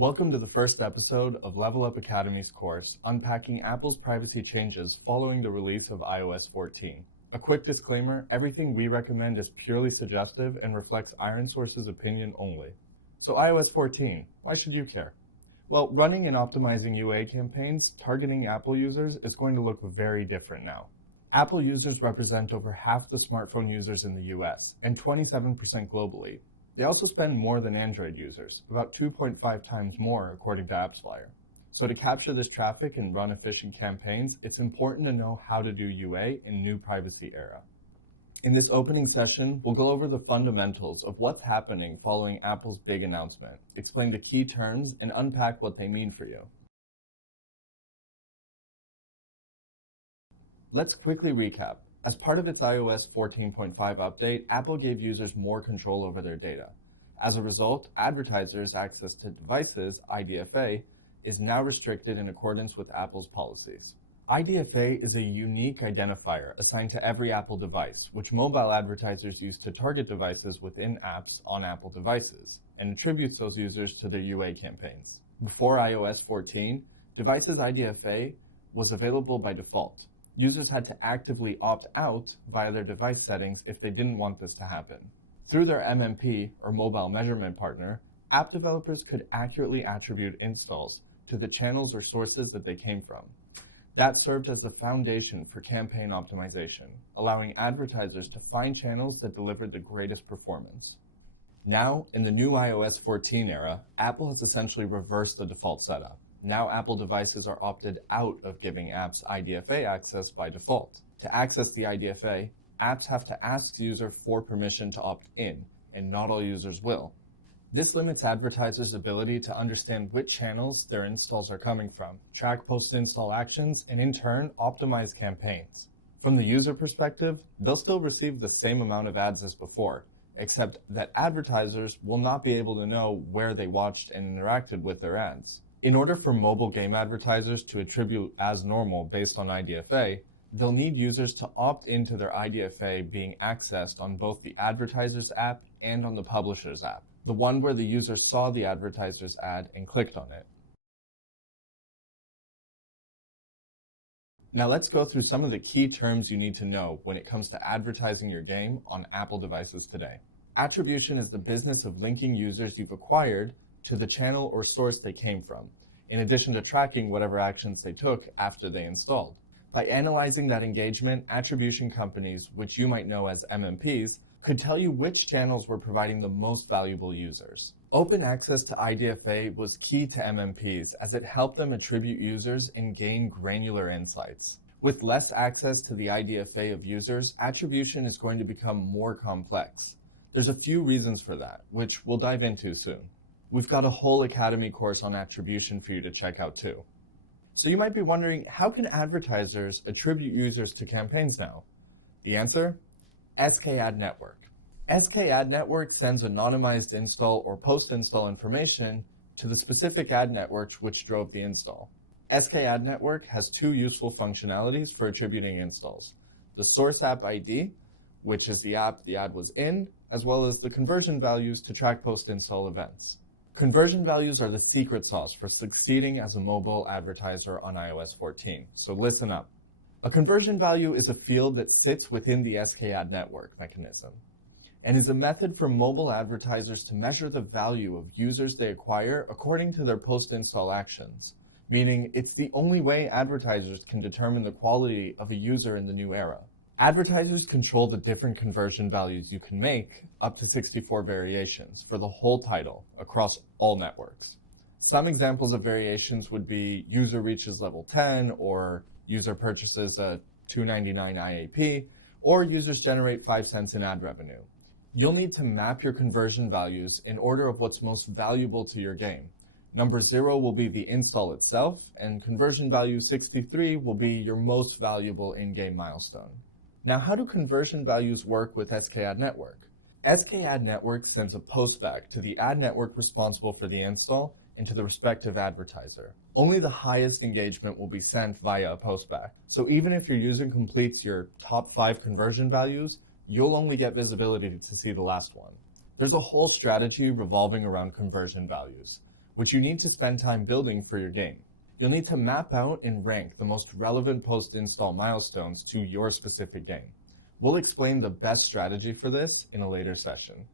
Welcome to the first episode of LevelUp Academy's course, Unpacking Apple's Privacy Changes Following the Release of iOS 14. A quick disclaimer, everything we recommend is purely suggestive and reflects ironSource's opinion only. So iOS 14, why should you care? Well, running and optimizing UA campaigns targeting Apple users is going to look very different now. Apple users represent over half the smartphone users in the US and 27% globally. They also spend more than Android users, about 2.5 times more according to AppsFlyer. So to capture this traffic and run efficient campaigns, it's important to know how to do UA in new privacy era. In this opening session, we'll go over the fundamentals of what's happening following Apple's big announcement, explain the key terms, and unpack what they mean for you. Let's quickly recap. As part of its iOS 14.5 update, Apple gave users more control over their data. As a result, advertisers' access to devices, IDFA, is now restricted in accordance with Apple's policies. IDFA is a unique identifier assigned to every Apple device, which mobile advertisers use to target devices within apps on Apple devices, and attributes those users to their UA campaigns. Before iOS 14, devices' IDFA was available by default. Users had to actively opt out via their device settings if they didn't want this to happen. Through their MMP, or Mobile Measurement Partner, app developers could accurately attribute installs to the channels or sources that they came from. That served as the foundation for campaign optimization, allowing advertisers to find channels that delivered the greatest performance. Now, in the new iOS 14 era, Apple has essentially reversed the default setup. Now Apple devices are opted out of giving apps IDFA access by default. To access the IDFA, apps have to ask the user for permission to opt in, and not all users will. This limits advertisers' ability to understand which channels their installs are coming from, track post-install actions, and in turn, optimize campaigns. From the user perspective, they'll still receive the same amount of ads as before, except that advertisers will not be able to know where they watched and interacted with their ads. In order for mobile game advertisers to attribute as normal based on IDFA, they'll need users to opt into their IDFA being accessed on both the advertiser's app and on the publisher's app, the one where the user saw the advertiser's ad and clicked on it. Now let's go through some of the key terms you need to know when it comes to advertising your game on Apple devices today. Attribution is the business of linking users you've acquired to the channel or source they came from, in addition to tracking whatever actions they took after they installed. By analyzing that engagement, attribution companies, which you might know as MMPs, could tell you which channels were providing the most valuable users. Open access to IDFA was key to MMPs as it helped them attribute users and gain granular insights. With less access to the IDFA of users, attribution is going to become more complex. There's a few reasons for that, which we'll dive into soon. We've got a whole Academy course on attribution for you to check out too. So you might be wondering, how can advertisers attribute users to campaigns now? The answer? SKAdNetwork. SKAdNetwork sends anonymized install or post-install information to the specific ad network which drove the install. SKAdNetwork has two useful functionalities for attributing installs: the source app ID, which is the app the ad was in, as well as the conversion values to track post-install events. Conversion values are the secret sauce for succeeding as a mobile advertiser on iOS 14, so listen up. A conversion value is a field that sits within the SKAdNetwork mechanism, and is a method for mobile advertisers to measure the value of users they acquire according to their post-install actions, meaning it's the only way advertisers can determine the quality of a user in the new era. Advertisers control the different conversion values you can make, up to 64 variations, for the whole title, across all networks. Some examples of variations would be user reaches level 10, or user purchases a $2.99 IAP, or users generate 5 cents in ad revenue. You'll need to map your conversion values in order of what's most valuable to your game. Number 0 will be the install itself, and conversion value 63 will be your most valuable in-game milestone. Now, how do conversion values work with SKAdNetwork? SKAdNetwork sends a postback to the ad network responsible for the install and to the respective advertiser. Only the highest engagement will be sent via a postback. So even if your user completes your top 5 conversion values, you'll only get visibility to see the last one. There's a whole strategy revolving around conversion values, which you need to spend time building for your game. You'll need to map out and rank the most relevant post-install milestones to your specific game. We'll explain the best strategy for this in a later session.